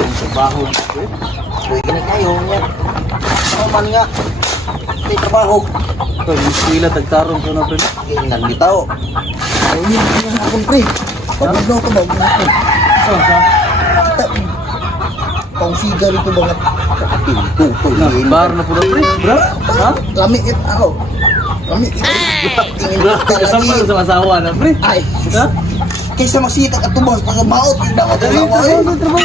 Trabaho na pre. Uy, ganun kayo nga. Ano man nga. May trabaho. Ito, yung sila, tagtarong ko na, pre. Kainan bitaw. Ayun yung akong pre. Pagod ko ba? Kita. Pang sigar ito ba nga? Ito. Bar na po na, pre. Bra? Ha? Lami it ako. Lami it. Bra, kasama sa asawa na, pre. Ay, Ha? kaysa magsita at tubos, pagkabaot, hindi ako Dali, trabaho eh. trabaho.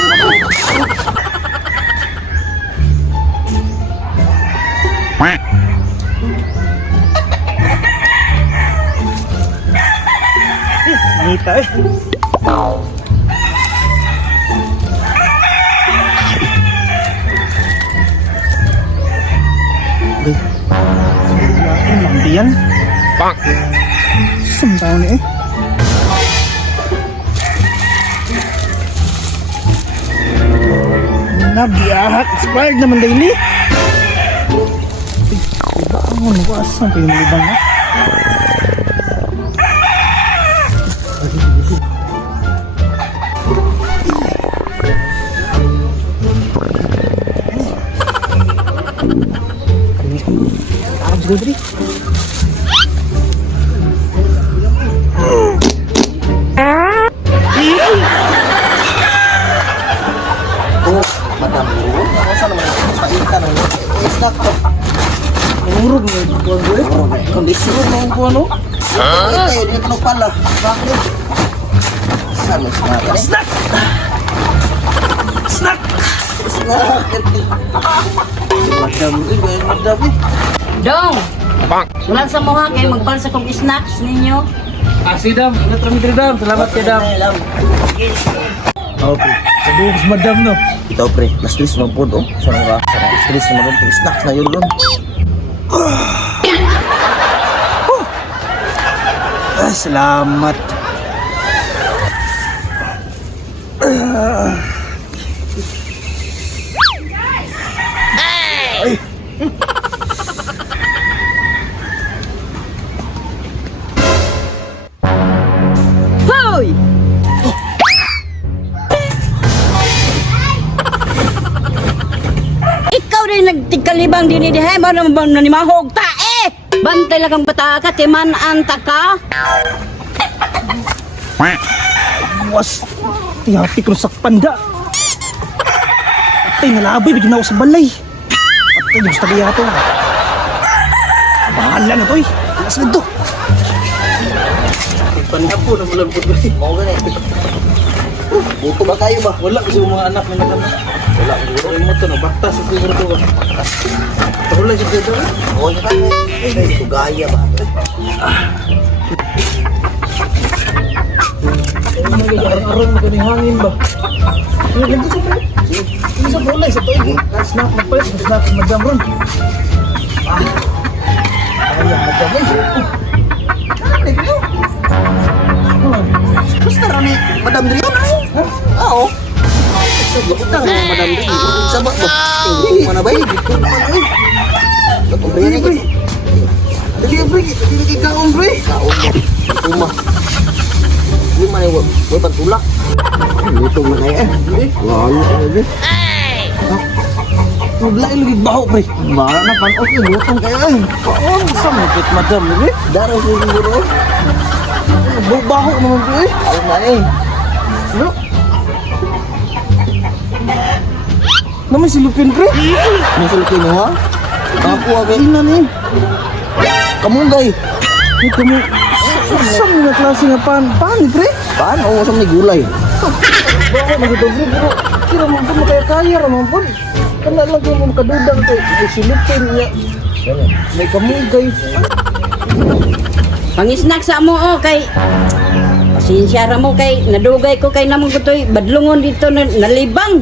Nita eh. Mambiyan. Pak. Sumtaw ni eh. Nabiyahat. Expired naman daily. Diba ang ano ko asan pa yung libang ha? Arab juga tadi. Oh, madam bro. Masa naman sa ikan ano? Snack to. Murog na yung kuwan, pre. Kondisi mo ng kuno. Tayo dito no pala. Bakit? Sama snack. Snack. Snack. Madam, madam eh. Dong! Ulan sa mga kayo magpansa kong snacks ninyo. Dam. Ingat kami diri, Dam. Salamat kay Dam. Okay. Sabuk madam no. Ito pre, last mo po oh. Sarang stress naman po. Snack na yun doon. Salamat. Hoy! Ikaw rin nagtikalibang din di hay mo naman ni mahog ta eh. Bantay lang ang bata ka timan anta ka. Was tihapi ko sa panda. Atay nalabay bigyan ako sa balay. Atay gusto kaya to. Bahala na to eh. Alas na to. Panapo na bulan po, pre. Oo ganun. Buto ba kayo ba? Wala kasi yung mga anak na nakana. Wala. Wala yung moto na. Baktas sa siguro to ba? Wala siya dito. Oo nga kayo. Ito gaya ba? Aron na kaning hangin ba? Ano ganito sa pre? Ano sa balay sa to eh. Snack magpalit. Snack madam ron. Ayun, madam eh. Basta rami, madam Drio na. Oo. Kita nga madam Drio. Sama ba? Mana ba yun? Dito naman eh. Dapat ba yan eh? Dali pre, dali kaon pre. Kaon mo. Uma. Hindi man yung may pantulak. Luto man na yan. Wala na eh. Wala yung baho, pre. Mara na panos yung lutong kayo eh. Oo, sama kit madam, pre. Daraw siguro eh. Baho naman, pre. Alam na eh. Ano? Naman silupin, pre. May sulkin mo ha? Ako agad. Ina ni. Kamunggay. Ay, kamu. Saan mo na klase nga pan, pre? Paano? Oo, sa may gulay. Bakit nagito, pre? Pero, kira mo po, makaya-kaya raman po. Kana lang kayo mo kadudang ko. May silupin niya. May kamugay. Pang-snack sa mo oh kay pasensya ra mo kay nadugay ko kay namon kutoy badlungon dito na nalibang.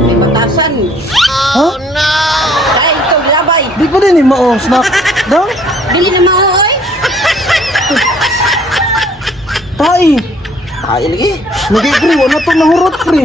May batasan. Ha? Kay ito labay. Di pa din eh, mao, snack. Dang? Dili na maoy. Tai. Ay, lagi. Nagay, pre, wala to nahurot, pre.